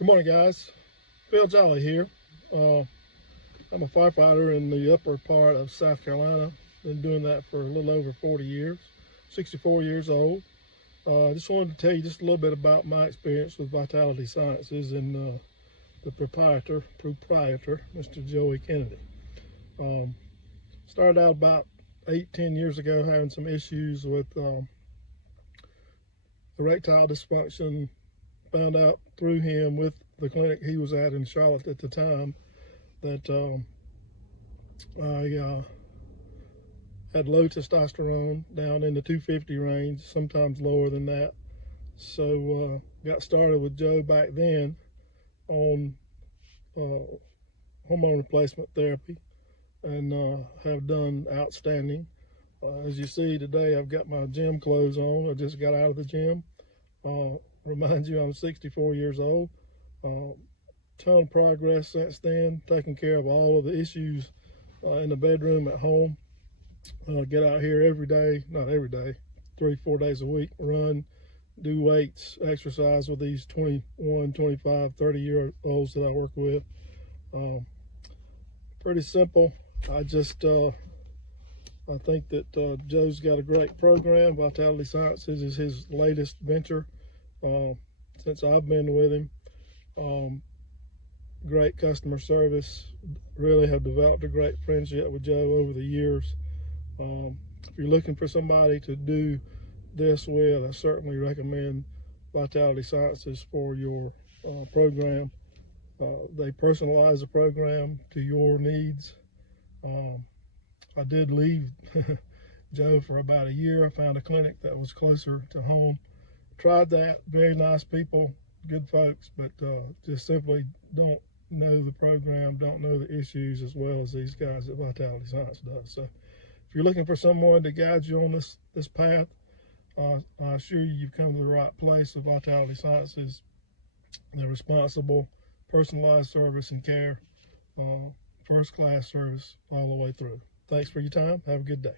Good morning, guys. Phil Jolley here. I'm a firefighter in the upper part of South Carolina. Been doing that for a little over 40 years. 64 years old. I just wanted to tell you just a little bit about my experience with Vitality Sciences and the proprietor, Mr. Joey Kennedy. Started out about 8-10 years ago having some issues with erectile dysfunction. Found out through him with the clinic he was at in Charlotte at the time that I had low testosterone, down in the 250 range, sometimes lower than that. So got started with Joe back then on hormone replacement therapy, and have done outstanding. As you see today, I've got my gym clothes on. I just got out of the gym. Remind you, I'm 64 years old. Ton of progress since then, taking care of all of the issues in the bedroom, at home. Get out here every day, not every day, 3-4 days a week, run, do weights, exercise with these 21, 25, 30-year-olds that I work with. Pretty simple. I think that Joe's got a great program. Vitality Sciences is his latest venture since I've been with him. Great customer service. Really have developed a great friendship with Joe over the years. If you're looking for somebody to do this with, I certainly recommend Vitality Sciences for your program. They personalize the program to your needs. I did leave Joe for about a year. I found a clinic that was closer to home. Tried that. Very nice people, good folks, but just simply don't know the program, don't know the issues as well as these guys at Vitality Science does. So if you're looking for someone to guide you on this path, I assure you you've come to the right place. Of Vitality Sciences, they're responsible, personalized service and care, first class service all the way through. Thanks for your time. Have a good day.